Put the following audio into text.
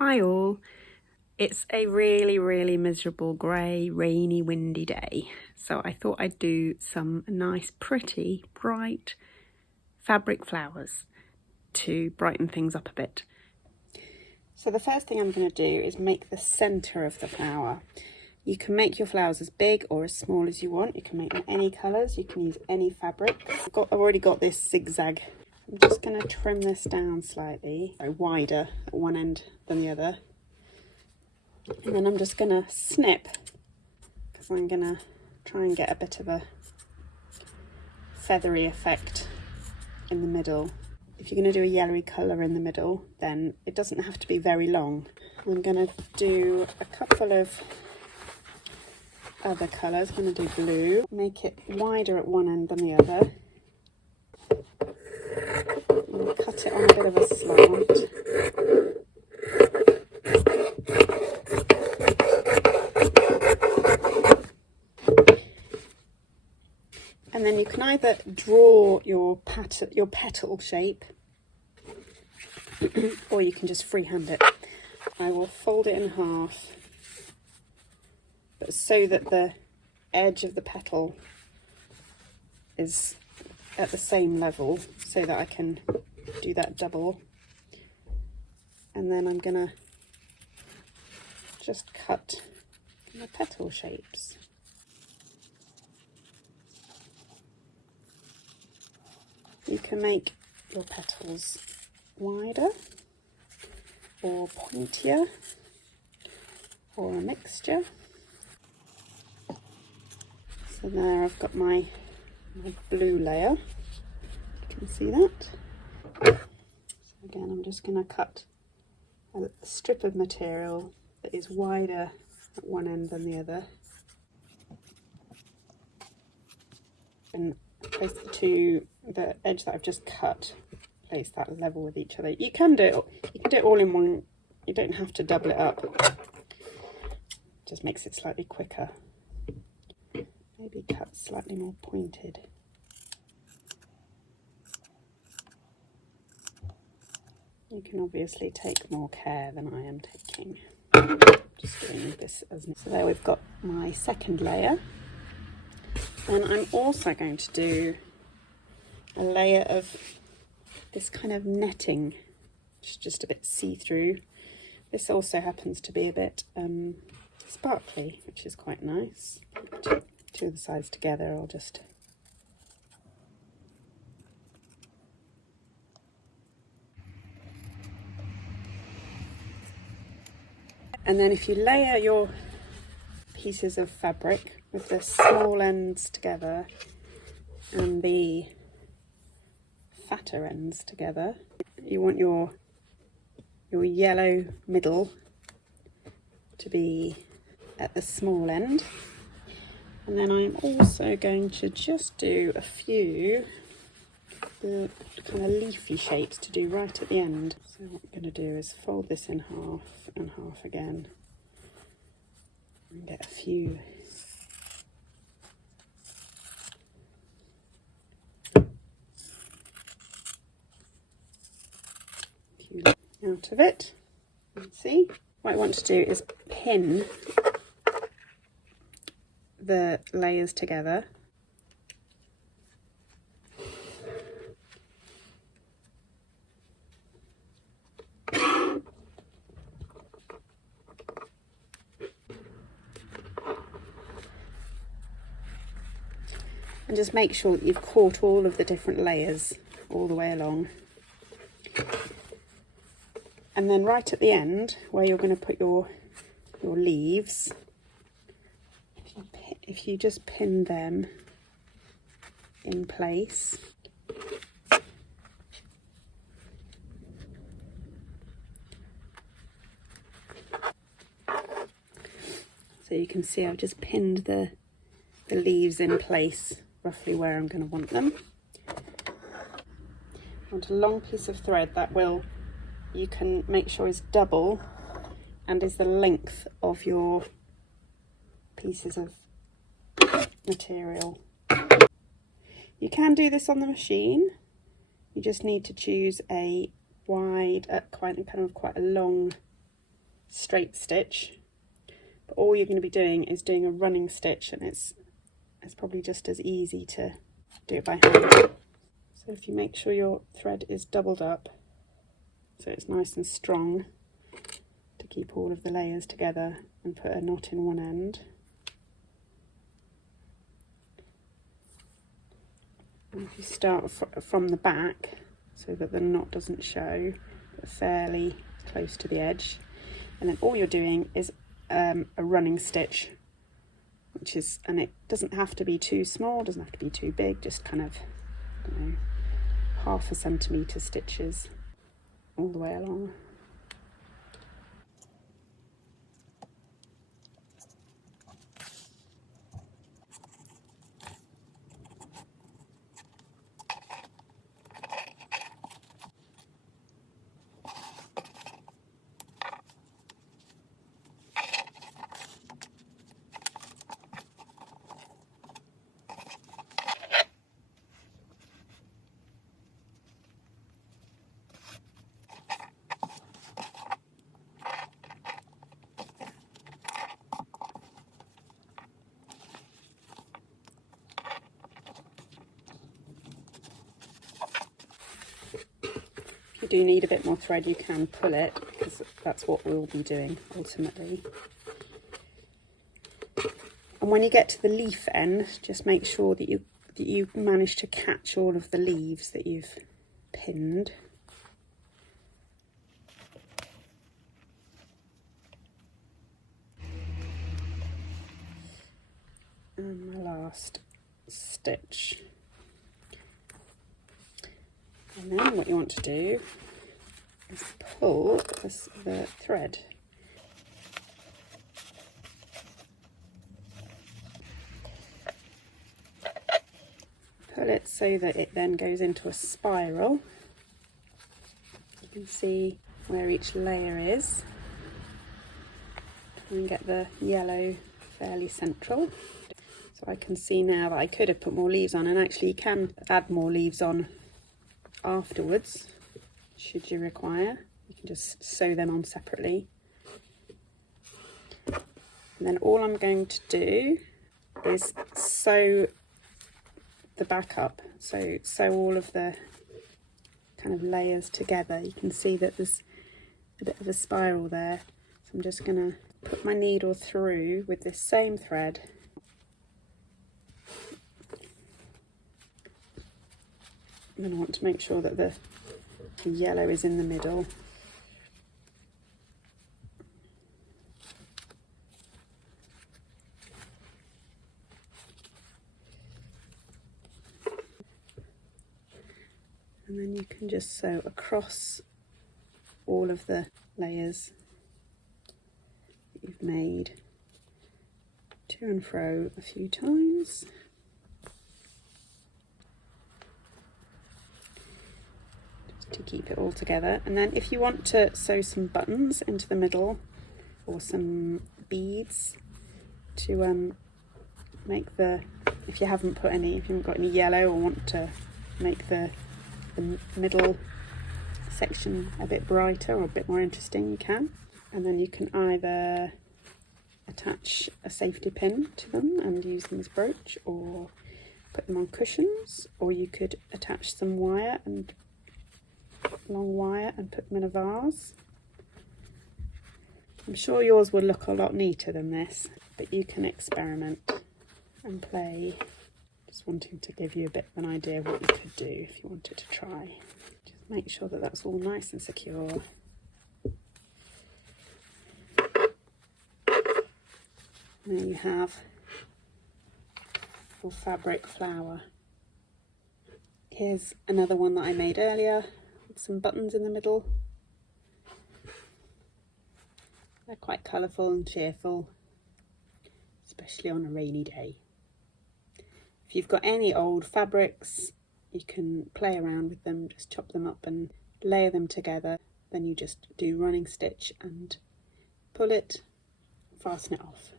Hi all. It's a really miserable grey, rainy, windy day, so I thought I'd do some nice, pretty, bright fabric flowers to brighten things up a bit. So the first thing I'm going to do is make the centre of the flower. You can make your flowers as big or as small as you want. You can make them any colours, you can use any fabric. I've already got this zigzag. I'm just going to trim this down slightly, wider at one end than the other. And then I'm just going to snip, because I'm going to try and get a bit of a feathery effect in the middle. If you're going to do a yellowy colour in the middle, then it doesn't have to be very long. I'm going to do a couple of other colours. I'm going to do blue, make it wider at one end than the other. I'm going to cut it on a bit of a slant. And then you can either draw your petal shape or you can just freehand it. I will fold it in half, but so that the edge of the petal is at the same level, so that I can do that double. And then I'm gonna just cut my petal shapes. You can make your petals wider or pointier or a mixture. So there I've got my blue layer. You can see that. So again, I'm just going to cut a strip of material that is wider at one end than the other. And place the edge that I've just cut, place that level with each other. You can do it all in one. You don't have to double it up. It just makes it slightly quicker. Maybe cut slightly more pointed. You can obviously take more care than I am taking. Just doing this as so there we've got my second layer. And I'm also going to do a layer of this kind of netting, which is just a bit see-through. This also happens to be a bit sparkly, which is quite nice. Two of the sides together, I'll just and then if you layer your pieces of fabric with the small ends together and the fatter ends together, you want your yellow middle to be at the small end. And then I'm also going to just do a few the kind of leafy shapes to do right at the end. So what I'm going to do is fold this in half and half again and get a few out of it. And see, what I want to do is pin the layers together. And just make sure that you've caught all of the different layers all the way along. And then right at the end, where you're going to put your leaves, if you just pin them in place, so you can see I've just pinned the leaves in place roughly where I'm going to want them. I want a long piece of thread that you can make sure is double and is the length of your pieces of material. You can do this on the machine. You just need to choose a wide, quite a long straight stitch, but all you're going to be doing is doing a running stitch, and it's probably just as easy to do it by hand. So if you make sure your thread is doubled up so it's nice and strong to keep all of the layers together, and put a knot in one end. And if you start from the back so that the knot doesn't show, but fairly close to the edge, and then all you're doing is a running stitch, and it doesn't have to be too small, doesn't have to be too big, just kind of, I don't know, 1/2 centimetre stitches all the way along. If you do need a bit more thread, you can pull it, because that's what we'll be doing ultimately. And when you get to the leaf end, just make sure that you manage to catch all of the leaves that you've pinned. And my last stitch. And then what you want to do is pull the thread. Pull it so that it then goes into a spiral. You can see where each layer is. And get the yellow fairly central. So I can see now that I could have put more leaves on, and actually you can add more leaves on afterwards should you require. You can just sew them on separately. And then all I'm going to do is sew the back up, so sew all of the kind of layers together. You can see that there's a bit of a spiral there, so I'm just going to put my needle through with this same thread. And then I want to make sure that the yellow is in the middle. And then you can just sew across all of the layers that you've made, to and fro a few times. To keep it all together. And then if you want to sew some buttons into the middle, or some beads to make the, if you haven't got any yellow, or want to make the middle section a bit brighter or a bit more interesting, you can. And then you can either attach a safety pin to them and use them as brooch, or put them on cushions, or you could attach some wire, and long wire, and put them in a vase. I'm sure yours will look a lot neater than this, but you can experiment and play. Just wanting to give you a bit of an idea of what you could do if you wanted to try. Just make sure that that's all nice and secure. And there you have your fabric flower. Here's another one that I made earlier, some buttons in the middle. They're quite colourful and cheerful, especially on a rainy day. If you've got any old fabrics, you can play around with them, just chop them up and layer them together. Then you just do running stitch and pull it, fasten it off.